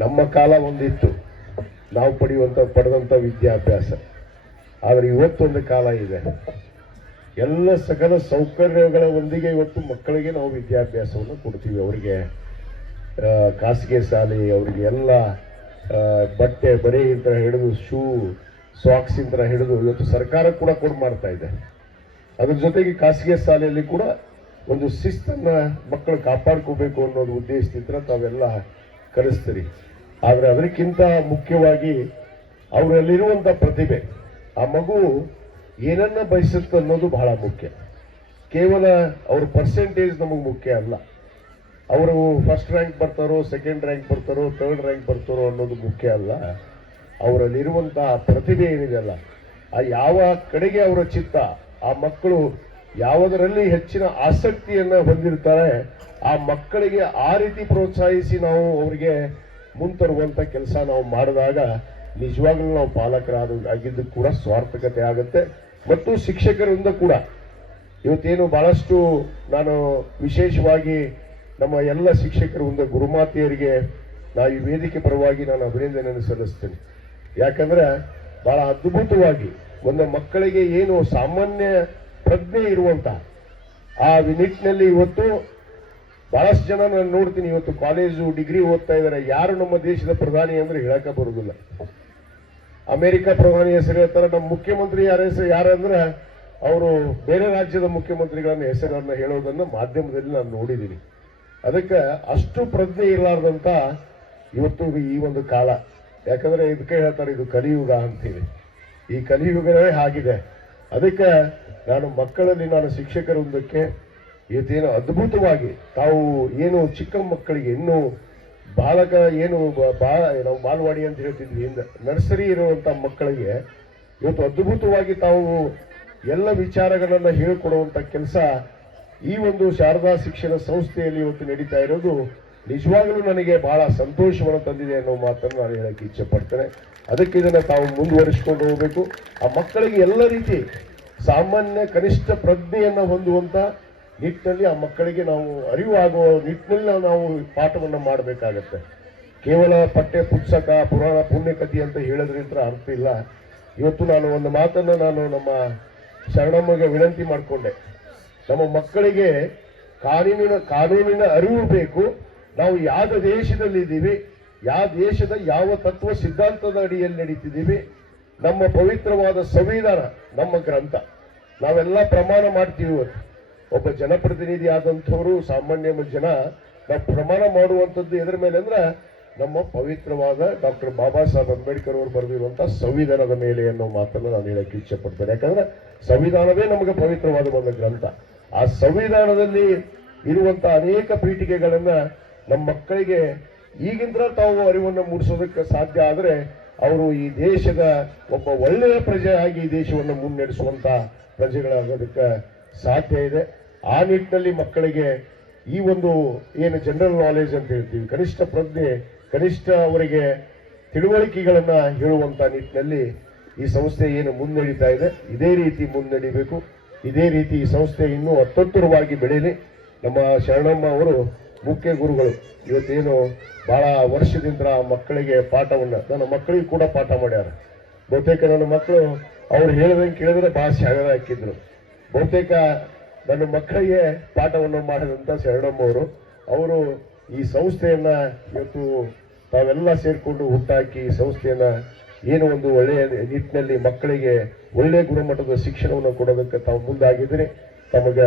ನಮ್ಮ ಕಾಲ ಒಂದಿತ್ತು, ನಾವು ಪಡೆದಂಥ ವಿದ್ಯಾಭ್ಯಾಸ. ಆದರೆ ಇವತ್ತೊಂದು ಕಾಲ ಇದೆ, ಎಲ್ಲ ಸಕಲ ಸೌಕರ್ಯಗಳ ಒಂದಿಗೆ ಇವತ್ತು ಮಕ್ಕಳಿಗೆ ನಾವು ವಿದ್ಯಾಭ್ಯಾಸವನ್ನು ಕೊಡ್ತೀವಿ. ಅವರಿಗೆ ಖಾಸಗಿ ಶಾಲೆ, ಅವರಿಗೆ ಎಲ್ಲ ಬಟ್ಟೆ ಬರೆಯಿಂದ ಹಿಡಿದು ಶೂ ಸಾಕ್ಸಿಂದ ಹಿಡಿದು ಇವತ್ತು ಸರ್ಕಾರ ಕೂಡ ಮಾಡ್ತಾ ಇದೆ. ಅದ್ರ ಜೊತೆಗೆ ಖಾಸಗಿ ಶಾಲೆಯಲ್ಲಿ ಕೂಡ ಒಂದು ಶಿಸ್ತನ್ನು ಮಕ್ಕಳು ಕಾಪಾಡ್ಕೋಬೇಕು ಅನ್ನೋದು ಉದ್ದೇಶದಿಂದ ತಾವೆಲ್ಲ ಕಲಿಸ್ತೀರಿ. ಆದರೆ ಅದಕ್ಕಿಂತ ಮುಖ್ಯವಾಗಿ ಅವರಲ್ಲಿರುವಂಥ ಪ್ರತಿಭೆ, ಆ ಮಗು ಏನನ್ನ ಬಯಸುತ್ತೆ ಅನ್ನೋದು ಬಹಳ ಮುಖ್ಯ. ಕೇವಲ ಅವ್ರ ಪರ್ಸೆಂಟೇಜ್ ನಮಗೆ ಮುಖ್ಯ ಅಲ್ಲ. ಅವರು ಫಸ್ಟ್ ರ್ಯಾಂಕ್ ಬರ್ತಾರೋ, ಸೆಕೆಂಡ್ ರ್ಯಾಂಕ್ ಬರ್ತಾರೋ, ಥರ್ಡ್ ರ್ಯಾಂಕ್ ಬರ್ತಾರೋ ಅನ್ನೋದು ಮುಖ್ಯ ಅಲ್ಲ. ಅವರಲ್ಲಿರುವಂತಹ ಪ್ರತಿಭೆ ಏನಿದೆಯಲ್ಲ, ಆ ಯಾವ ಕಡೆಗೆ ಅವರ ಚಿತ್ತ, ಆ ಮಕ್ಕಳು ಯಾವುದರಲ್ಲಿ ಹೆಚ್ಚಿನ ಆಸಕ್ತಿಯನ್ನು ಹೊಂದಿರ್ತಾರೆ, ಆ ಮಕ್ಕಳಿಗೆ ಆ ರೀತಿ ಪ್ರೋತ್ಸಾಹಿಸಿ ನಾವು ಅವರಿಗೆ ಮುಂತರುವಂಥ ಕೆಲಸ ನಾವು ಮಾಡಿದಾಗ ನಿಜವಾಗ್ಲೂ ನಾವು ಪಾಲಕರಾಗಿದ್ದು ಕೂಡ ಸ್ವಾರ್ಥಕತೆ ಆಗುತ್ತೆ. ಮತ್ತು ಶಿಕ್ಷಕರಿಂದ ಕೂಡ ಇವತ್ತೇನು ಬಹಳಷ್ಟು ನಾನು ವಿಶೇಷವಾಗಿ ನಮ್ಮ ಎಲ್ಲ ಶಿಕ್ಷಕರಿಂದ ಗುರುಮಾತೆಯರಿಗೆ ಈ ವೇದಿಕೆ ಪರವಾಗಿ ನಾನು ಅಭಿನಂದನೆಯನ್ನು ಸಲ್ಲಿಸ್ತೇನೆ. ಯಾಕಂದ್ರೆ ಬಹಳ ಅದ್ಭುತವಾಗಿ ಒಂದು ಮಕ್ಕಳಿಗೆ ಏನು ಸಾಮಾನ್ಯ ಪ್ರಜ್ಞೆ ಇರುವಂತ ಆ ನಿಟ್ಟಿನಲ್ಲಿ ಇವತ್ತು ಬಹಳಷ್ಟು ಜನ ನಾನು ನೋಡ್ತೀನಿ, ಇವತ್ತು ಕಾಲೇಜು ಡಿಗ್ರಿ ಓದ್ತಾ ಇದ್ದಾರೆ. ಯಾರು ನಮ್ಮ ದೇಶದ ಪ್ರಧಾನಿ ಅಂದ್ರೆ ಹೇಳಕ ಬರುವುದಿಲ್ಲ. ಅಮೆರಿಕ ಪ್ರಧಾನಿ ಹೆಸರು ಹೇಳ್ತಾರೆ, ನಮ್ಮ ಮುಖ್ಯಮಂತ್ರಿ ಯಾರಂದ್ರೆ ಅವರು ಬೇರೆ ರಾಜ್ಯದ ಮುಖ್ಯಮಂತ್ರಿಗಳನ್ನ ಹೆಸರನ್ನ ಹೇಳೋದನ್ನ ಮಾಧ್ಯಮದಲ್ಲಿ ನಾನು ನೋಡಿದ್ದೀನಿ. ಅದಕ್ಕೆ ಅಷ್ಟು ಪ್ರಜ್ಞೆ ಇರಲಾರ್ದಂತ ಇವತ್ತು ಈ ಒಂದು ಕಾಲ. ಯಾಕಂದ್ರೆ ಇದಕ್ಕೆ ಹೇಳ್ತಾರೆ, ಇದು ಕಲಿಯುಗ ಅಂತೇಳಿ. ಈ ಕಲಿಯುಗವೇ ಆಗಿದೆ. ಅದಕ್ಕೆ ನಾನು ಶಿಕ್ಷಕರೊಂದಕ್ಕೆ ಇವತ್ತೇನು ಅದ್ಭುತವಾಗಿ ತಾವು ಏನು ಚಿಕ್ಕ ಮಕ್ಕಳಿಗೆ ಇನ್ನು ಬಾಲಕ ಏನು ನಾವು ಬಾಲವಾಡಿ ಅಂತ ಹೇಳ್ತಿದ್ವಿ, ನರ್ಸರಿ ಇರುವಂತ ಮಕ್ಕಳಿಗೆ ಇವತ್ತು ಅದ್ಭುತವಾಗಿ ತಾವು ಎಲ್ಲ ವಿಚಾರಗಳನ್ನ ಹೇಳಿಕೊಡುವಂತ ಕೆಲಸ ಈ ಒಂದು ಶಾರದಾ ಶಿಕ್ಷಣ ಸಂಸ್ಥೆಯಲ್ಲಿ ಇವತ್ತು ನಡೀತಾ ಇರೋದು ನಿಜವಾಗ್ಲೂ ನನಗೆ ಬಹಳ ಸಂತೋಷವನ್ನು ತಂದಿದೆ ಅನ್ನೋ ಮಾತನ್ನು ನಾನು ಹೇಳಕ್ಕೆ ಇಚ್ಛೆ ಪಡ್ತೇನೆ. ಅದಕ್ಕೆ ಇದನ್ನ ತಾವು ಮುಂದುವರಿಸಿಕೊಂಡು ಹೋಗಬೇಕು. ಆ ಮಕ್ಕಳಿಗೆ ಎಲ್ಲ ರೀತಿ ಸಾಮಾನ್ಯ ಕನಿಷ್ಠ ಪ್ರಜ್ಞೆಯನ್ನು ಹೊಂದುವಂತ ನಿಟ್ಟಿನಲ್ಲಿ ಆ ಮಕ್ಕಳಿಗೆ ನಾವು ಅರಿವಾಗುವ ನಿಟ್ಟಿನಲ್ಲಿ ನಾವು ಪಾಠವನ್ನು ಮಾಡಬೇಕಾಗತ್ತೆ. ಕೇವಲ ಪಠ್ಯ ಪುಸ್ತಕ ಪುರಾಣ ಪುಣ್ಯಕಥೆ ಅಂತ ಹೇಳೋದ್ರಿಂದ ಅರ್ಥ ಇಲ್ಲ. ಇವತ್ತು ನಾನು ಒಂದು ಮಾತನ್ನು ನಮ್ಮ ಶರಣಮ್ಮಗೆ ವಿನಂತಿ ಮಾಡಿಕೊಂಡೆ. ನಮ್ಮ ಮಕ್ಕಳಿಗೆ ಕಾನೂನಿನ ಅರಿವು ಬೇಕು. ನಾವು ಯಾವ ದೇಶದಲ್ಲಿದ್ದೀವಿ, ಯಾವ ದೇಶದ ಯಾವ ತತ್ವ ಸಿದ್ಧಾಂತದ ಅಡಿಯಲ್ಲಿ ನಡೀತಿದ್ದೀವಿ, ನಮ್ಮ ಪವಿತ್ರವಾದ ಸಂವಿಧಾನ ನಮ್ಮ ಗ್ರಂಥ ನಾವೆಲ್ಲ ಪ್ರಮಾಣ ಮಾಡ್ತೀವಿ. ಇವತ್ತು ಒಬ್ಬ ಜನಪ್ರತಿನಿಧಿ ಆದಂಥವರು ಸಾಮಾನ್ಯ ಜನ ನಾವು ಪ್ರಮಾಣ ಮಾಡುವಂಥದ್ದು ಎದರ ಮೇಲೆ ಅಂದ್ರೆ ನಮ್ಮ ಪವಿತ್ರವಾದ ಡಾಕ್ಟರ್ ಬಾಬಾ ಸಾಹೇಬ್ ಅಂಬೇಡ್ಕರ್ ಅವರು ಬರೆದಿರುವಂತಹ ಸಂವಿಧಾನದ ಮೇಲೆ ಅನ್ನೋ ಮಾತನ್ನು ನಾನು ಹೇಳಕ್ಕೆ ಇಚ್ಛೆ ಪಡ್ತೇನೆ. ಯಾಕಂದ್ರೆ ಸಂವಿಧಾನವೇ ನಮಗೆ ಪವಿತ್ರವಾದ ಒಂದು ಗ್ರಂಥ. ಆ ಸಂವಿಧಾನದಲ್ಲಿ ಇರುವಂತಹ ಅನೇಕ ಪೀಠಿಕೆಗಳನ್ನ ನಮ್ಮ ಮಕ್ಕಳಿಗೆ ಈಗಿಂದ ತಾವು ಅರಿವನ್ನು ಮೂಡಿಸೋದಕ್ಕೆ ಸಾಧ್ಯ ಆದರೆ ಅವರು ಈ ದೇಶದ ಒಬ್ಬ ಒಳ್ಳೆಯ ಪ್ರಜೆಯಾಗಿ ಈ ದೇಶವನ್ನು ಮುನ್ನಡೆಸುವಂತ ಪ್ರಜೆಗಳಾಗೋದಕ್ಕೆ ಸಾಧ್ಯ ಇದೆ. ಆ ನಿಟ್ಟಿನಲ್ಲಿ ಮಕ್ಕಳಿಗೆ ಈ ಒಂದು ಏನು ಜನರಲ್ ನಾಲೆಜ್ ಅಂತ ಹೇಳ್ತೀವಿ, ಕನಿಷ್ಠ ಪ್ರಜ್ಞೆ, ಕನಿಷ್ಠ ಅವರಿಗೆ ತಿಳುವಳಿಕೆಗಳನ್ನ ಹೇಳುವಂತ ನಿಟ್ಟಿನಲ್ಲಿ ಈ ಸಂಸ್ಥೆ ಏನು ಮುನ್ನಡೀತಾ ಇದೆ ಇದೇ ರೀತಿ ಮುನ್ನಡಿಬೇಕು. ಇದೇ ರೀತಿ ಈ ಸಂಸ್ಥೆ ಇನ್ನೂ ಅತ್ಯುತ್ತರವಾಗಿ ಬೆಳೀಲಿ. ನಮ್ಮ ಶರಣಮ್ಮ ಅವರು ಮುಖ್ಯ ಗುರುಗಳು. ಇವತ್ತೇನು ಬಹಳ ವರ್ಷದಿಂದ ಮಕ್ಕಳಿಗೆ ಪಾಠವನ್ನ ನನ್ನ ಮಕ್ಕಳಿಗೆ ಕೂಡ ಪಾಠ ಮಾಡ್ಯಾರ. ಬಹುತೇಕ ನನ್ನ ಮಕ್ಕಳು ಅವ್ರು ಹೇಳಿದಂಗೆ ಕೇಳಿದ್ರೆ ಬಹಳ ಶಾಗರ ಹಾಕಿದ್ರು. ಬಹುತೇಕ ನನ್ನ ಮಕ್ಕಳಿಗೆ ಪಾಠವನ್ನು ಮಾಡಿದಂತ ಶರಣಮ್ಮ ಅವರು ಈ ಸಂಸ್ಥೆಯನ್ನ ಇವತ್ತು ತಾವೆಲ್ಲ ಸೇರ್ಕೊಂಡು ಹುಟ್ಟಾಕಿ ಈ ಸಂಸ್ಥೆಯನ್ನ ಏನು ಒಂದು ಒಳ್ಳೆಯ ನಿಟ್ಟಿನಲ್ಲಿ ಮಕ್ಕಳಿಗೆ ಒಳ್ಳೆಯ ಗುಣಮಟ್ಟದ ಶಿಕ್ಷಣವನ್ನು ಕೊಡೋದಕ್ಕೆ ತಾವು ಮುಂದಾಗಿದ್ದೀರಿ. ತಮಗ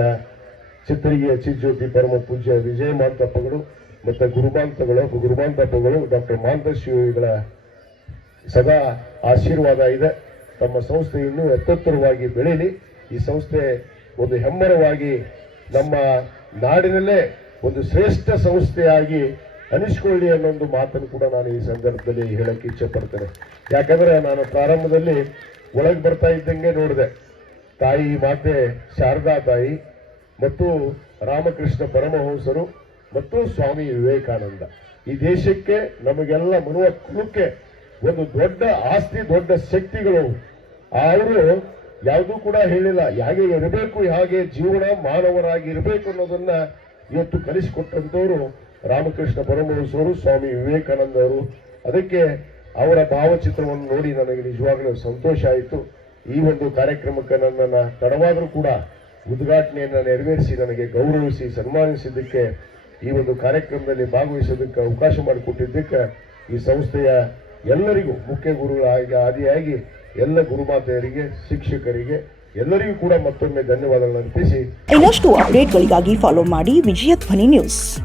ಚಿತ್ತರಿಗೆಯ ಚಿಜ್ಯೋತಿ ಪರಮ ಪೂಜ್ಯ ವಿಜಯ ಮಾಂತಪ್ಪಗಳು ಮತ್ತು ಗುರುಮಾಂತಪ್ಪಗಳು ಡಾಕ್ಟರ್ ಮಾಂತಶಿವಗಳ ಸದಾ ಆಶೀರ್ವಾದ ಇದೆ. ತಮ್ಮ ಸಂಸ್ಥೆ ಇನ್ನೂ ಎತ್ತರವಾಗಿ ಬೆಳೀಲಿ. ಈ ಸಂಸ್ಥೆ ಒಂದು ಹೆಮ್ಮರವಾಗಿ ನಮ್ಮ ನಾಡಿನಲ್ಲೇ ಒಂದು ಶ್ರೇಷ್ಠ ಸಂಸ್ಥೆಯಾಗಿ ಅನಿಸ್ಕೊಳ್ಳಿ ಅನ್ನೊಂದು ಮಾತನ್ನು ಕೂಡ ನಾನು ಈ ಸಂದರ್ಭದಲ್ಲಿ ಹೇಳಕ್ಕೆ ಇಚ್ಛೆ ಪಡ್ತೇನೆ. ಯಾಕಂದ್ರೆ ನಾನು ಪ್ರಾರಂಭದಲ್ಲಿ ಒಳಗೆ ಬರ್ತಾ ಇದ್ದಂಗೆ ನೋಡಿದೆ, ತಾಯಿ ಮಾತೆ ಶಾರದಾ ತಾಯಿ ಮತ್ತು ರಾಮಕೃಷ್ಣ ಪರಮಹಂಸರು ಮತ್ತು ಸ್ವಾಮಿ ವಿವೇಕಾನಂದ ಈ ದೇಶಕ್ಕೆ ನಮಗೆಲ್ಲ ಮನುವ ಕುಲಕ್ಕೆ ಒಂದು ದೊಡ್ಡ ಆಸ್ತಿ, ದೊಡ್ಡ ಶಕ್ತಿಗಳು. ಅವರು ಯಾವುದೂ ಕೂಡ ಹೇಳಿಲ್ಲ, ಹೇಗೆ ಇರಬೇಕು, ಹೇಗೆ ಜೀವನ ಮಾನವರಾಗಿ ಇರಬೇಕು ಅನ್ನೋದನ್ನ ಇವತ್ತು ಕಲಿಸಿಕೊಟ್ಟಂತವರು ರಾಮಕೃಷ್ಣ ಪರಮಹಂಸರು, ಸ್ವಾಮಿ ವಿವೇಕಾನಂದ ಅವರು. ಅದಕ್ಕೆ ಅವರ ಭಾವಚಿತ್ರವನ್ನು ನೋಡಿ ನನಗೆ ನಿಜವಾಗಲೂ ಸಂತೋಷ ಆಯಿತು. ಈ ಒಂದು ಕಾರ್ಯಕ್ರಮಕ್ಕೆ ನನ್ನನ್ನು ತಡವಾದರೂ ಕೂಡ ಉದ್ಘಾಟನೆಯನ್ನು ನೆರವೇರಿಸಿ ನನಗೆ ಗೌರವಿಸಿ ಸನ್ಮಾನಿಸಿದ್ದಕ್ಕೆ, ಈ ಒಂದು ಕಾರ್ಯಕ್ರಮದಲ್ಲಿ ಭಾಗವಹಿಸೋದಕ್ಕೆ ಅವಕಾಶ ಮಾಡಿಕೊಟ್ಟಿದ್ದಕ್ಕೆ ಈ ಸಂಸ್ಥೆಯ ಎಲ್ಲರಿಗೂ, ಮುಖ್ಯ ಗುರುಗಳಾಗಿ ಆದಿಯಾಗಿ ಎಲ್ಲ ಗುರುಮಾತೆಯರಿಗೆ, ಶಿಕ್ಷಕರಿಗೆ ಎಲ್ಲರಿಗೂ ಕೂಡ ಮತ್ತೊಮ್ಮೆ ಧನ್ಯವಾದಗಳನ್ನು ಅರ್ಪಿಸಿ ಇನ್ನಷ್ಟು ಅಪ್ಡೇಟ್ಗಳಿಗಾಗಿ ಫಾಲೋ ಮಾಡಿ ವಿಜಯ ಧ್ವನಿ ನ್ಯೂಸ್.